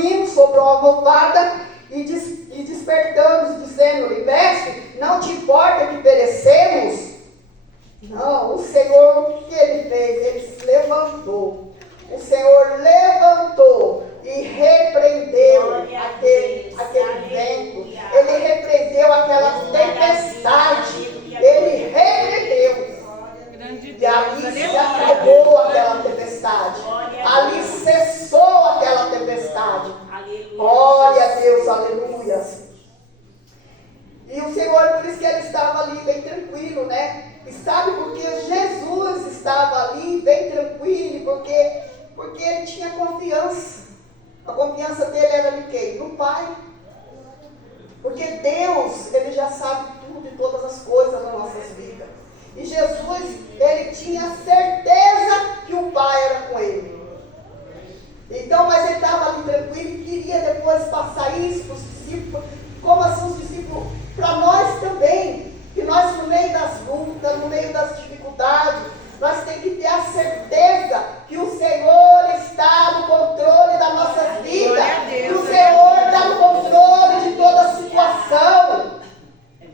dormimos sobre uma almofada e despertamos, dizendo-lhe: Mestre, não te importa que perecemos? Não, o Senhor, o que ele fez? Ele se levantou. O Senhor levantou e repreendeu aquele vento. Ele repreendeu aquela tempestade. Ele repreendeu. E ali se acabou aquela tempestade. Ali cessou aquela tempestade. Glória a Deus, aleluia. E o Senhor, por isso que ele estava ali bem tranquilo, né? E sabe por que Jesus estava ali bem tranquilo? Porque ele tinha confiança. A confiança dele era de quem? No Pai. Porque Deus, ele já sabe tudo e todas as coisas nas nossas vidas. E Jesus, ele tinha certeza que o Pai era com ele. Então, mas ele estava ali tranquilo e queria depois passar isso para os discípulos. Como assim os discípulos? Para nós também. Que nós, no meio das lutas, no meio das dificuldades, nós temos que ter a certeza que o Senhor está no controle das nossas vidas. Que o Senhor está no controle de toda a situação.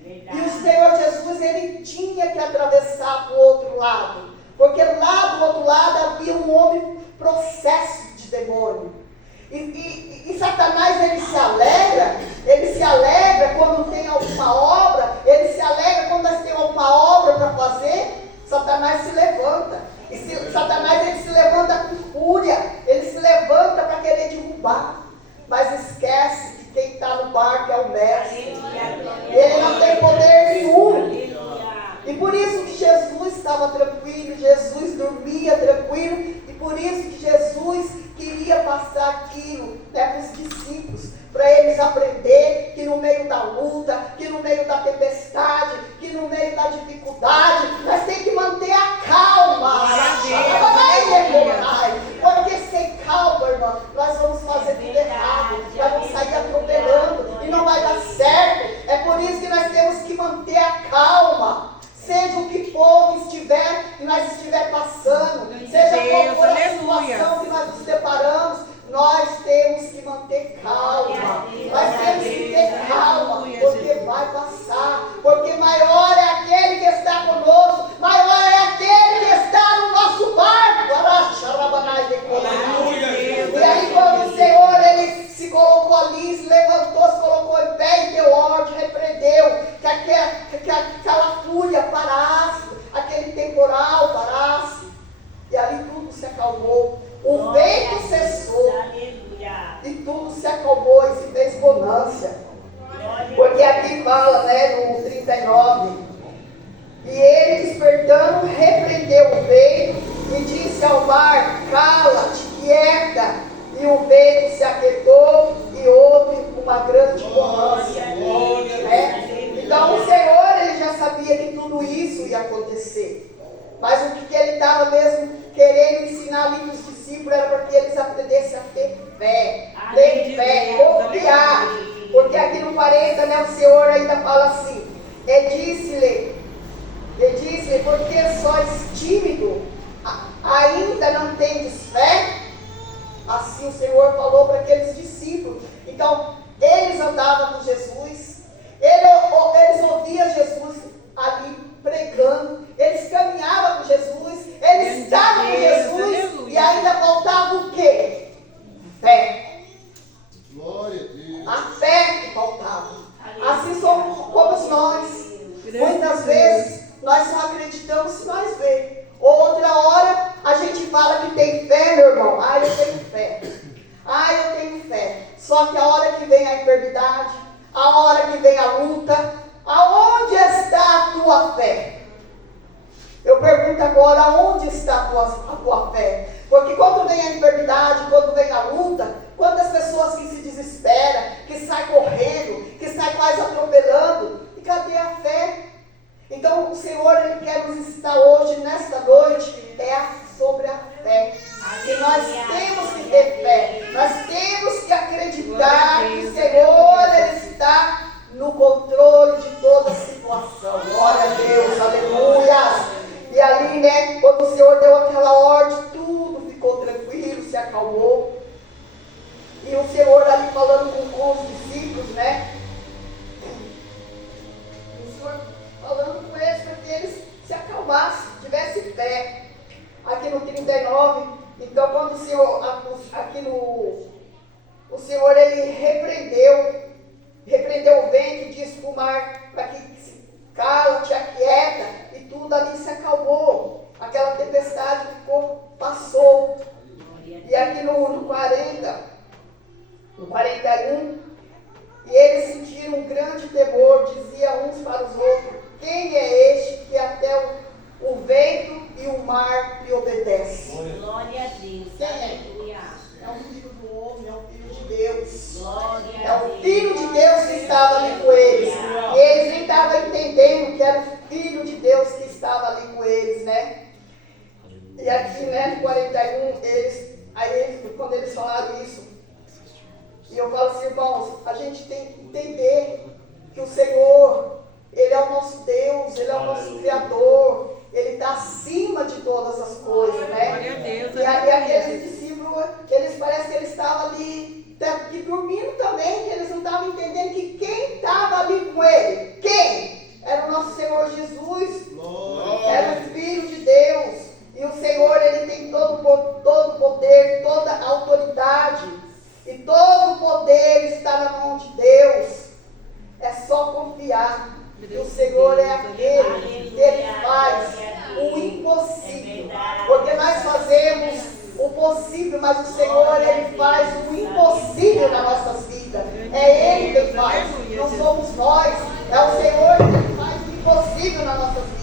E o Senhor Jesus, ele tinha que atravessar para o outro lado. Porque lá do outro lado havia um homem processo de demônio. E Satanás, ele se alegra quando tem alguma obra, ele se alegra quando nós temos alguma obra para fazer. Satanás se levanta. Satanás, ele se levanta com fúria, ele se levanta para querer derrubar. Mas esquece que quem está no barco é o mestre. Ele não tem poder nenhum. E por isso que Jesus estava tranquilo, Jesus dormia tranquilo, e por isso que Jesus queria passar aquilo, né, para os discípulos, para eles aprenderem que no meio da luta, que no meio da tempestade, que no meio da dificuldade, nós temos que manter a calma. Porque sem calma, irmão, nós vamos fazer tudo errado, nós vamos sair atropelando e não vai dar certo. É por isso que nós temos que manter a calma. Seja o que for que estiver, que nós estiver passando, seja qual for a situação que nós nos deparamos, nós temos que manter calma. Nós temos que ter calma, porque vai passar. Porque maior é aquele que está conosco, maior é aquele que está no nosso barco. E aí quando o Senhor, ele se colocou ali, se levantou, se colocou em pé e deu ordem, repreendeu, que aquela fúria parasse, aquele temporal parasse, e ali tudo se acalmou, o vento cessou, e tudo se acalmou e se fez bonança. Porque aqui fala, né, no 39, e ele despertando, repreendeu o vento e disse ao mar: cala-te, quieta. E o vento se aquietou e houve uma grande bonança. Então o Senhor, ele já sabia que tudo isso ia acontecer. Mas o que ele estava mesmo querendo ensinar ali para os discípulos era para que eles aprendessem a ter fé, confiar. Porque aqui no 40, né, o Senhor ainda fala assim: e disse-lhe, porque sois tímido, ainda não tendes fé? Assim o Senhor falou para aqueles discípulos. Então, eles andavam com Jesus, eles ouviam Jesus ali pregando, eles caminhavam com Jesus, eles estavam com Jesus, e ainda faltava o quê? Fé. Glória a Deus. A fé que faltava. Assim somos como nós. Muitas vezes nós só acreditamos se nós vemos. Outra hora a gente fala que tem fé, meu irmão. Eu tenho fé. Eu tenho fé. Só que a hora que vem a enfermidade, a hora que vem a luta, aonde está a tua fé? Eu pergunto agora, aonde está a tua fé? Porque quando vem a enfermidade, quando vem a luta, quantas pessoas que se desesperam, que saem correndo, que saem quase atropelando, e cadê a fé? Então o Senhor, ele quer nos ensinar hoje, nesta noite, sobre a fé. Que nós temos que ter fé, nós temos que acreditar que o Senhor, ele está no controle de toda a situação. Glória a Deus, aleluia. E ali, né, quando o Senhor deu aquela ordem, tudo ficou tranquilo, se acalmou. E o Senhor fácil, tivesse fé. Aqui no 39, então quando o Senhor, o Senhor ele repreendeu o vento e disse para o mar para que se cala, te aquieta, e tudo ali se acalmou. Aquela tempestade passou. E aqui no 40, no 41, e eles sentiram um grande temor, diziam uns para os outros: quem é este que até o vento e o mar lhe obedecem? Glória a Deus. Quem é? Aleluia. É um filho do homem, é um filho de Deus. Glória É a o Deus. filho de Deus que estava ali com eles. E eles nem estavam entendendo que era o filho de Deus que estava ali com eles, né? E aqui, né, no 41, quando eles falaram isso, e eu falo assim, irmãos, a gente tem que entender que o Senhor, Ele é o nosso Deus, Ele é o nosso Criador, Ele está acima de todas as coisas, né? Glória a Deus. E aí aqueles discípulos, parece que eles estavam ali, dormindo também, que eles não estavam entendendo que quem estava ali com ele, quem? Era o nosso Senhor Jesus, era o Filho de Deus. E o Senhor, Ele tem todo o poder, toda a autoridade. E todo o poder está na mão de Deus. É só confiar. E o Senhor é aquele que Ele faz o impossível. Porque nós fazemos o possível, mas o Senhor, Ele faz o impossível nas nossas vidas. É Ele quem faz. Não somos nós. É o Senhor que faz o impossível nas nossas vidas.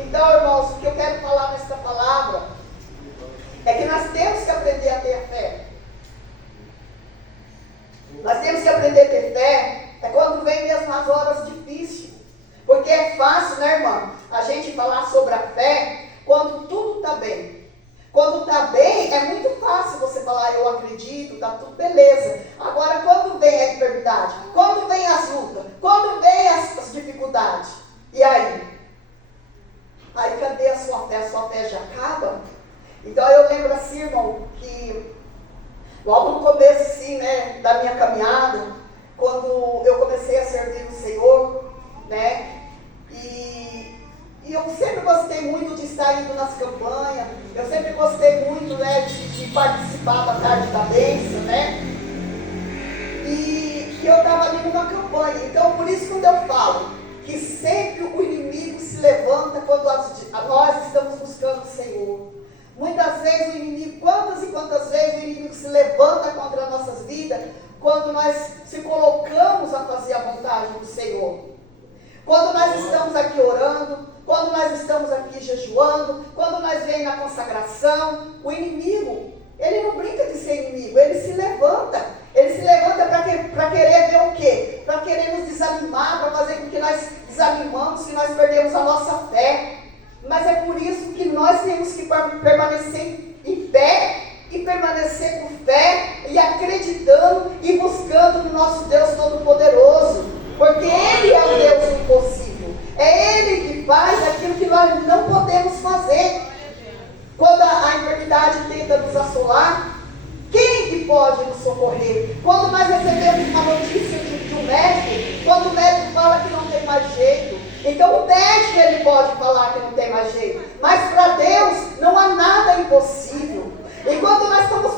Então, irmãos, o que eu quero falar nesta palavra é que nós temos que aprender a ter fé. Nós temos que aprender a ter fé é quando vem mesmo as horas difíceis. Porque é fácil, né, irmão, a gente falar sobre a fé quando tudo está bem. Quando está bem, é muito fácil você falar, eu acredito, está tudo beleza. Agora, quando vem a enfermidade, quando vem as lutas, quando vem as dificuldades, e aí? Aí cadê a sua fé? A sua fé já acaba? Então eu lembro assim, irmão, que logo no começo assim, né, da minha caminhada, quando eu comecei a servir o Senhor, né, e eu sempre gostei muito de estar indo nas campanhas, eu sempre gostei muito, né, de participar da tarde da bênção, né, e eu estava ali numa campanha. Então por isso quando eu falo que sempre o inimigo se levanta quando nós estamos buscando o Senhor. Muitas vezes o inimigo, quantas e quantas vezes o inimigo se levanta contra as nossas vidas quando nós se colocamos a fazer a vontade do Senhor. Quando nós estamos aqui orando, quando nós estamos aqui jejuando, quando nós vemos na consagração, o inimigo, ele não brinca de ser inimigo, ele se levanta. Ele se levanta para querer ver o quê? Para querer nos desanimar, para fazer com que nós desanimamos, que nós perdemos a nossa fé. Mas é por isso que nós temos que permanecer em fé e permanecer com fé e acreditando e buscando no nosso Deus Todo-Poderoso. Porque Ele é o Deus do impossível. É Ele que faz aquilo que nós não podemos fazer. Quando a enfermidade tenta nos assolar, quem que pode nos socorrer? Quando nós recebemos uma notícia de um médico, quando o médico fala que não tem mais jeito, então o médico ele pode falar que não tem mais jeito, mas para Deus não há nada impossível. E quando nós estamos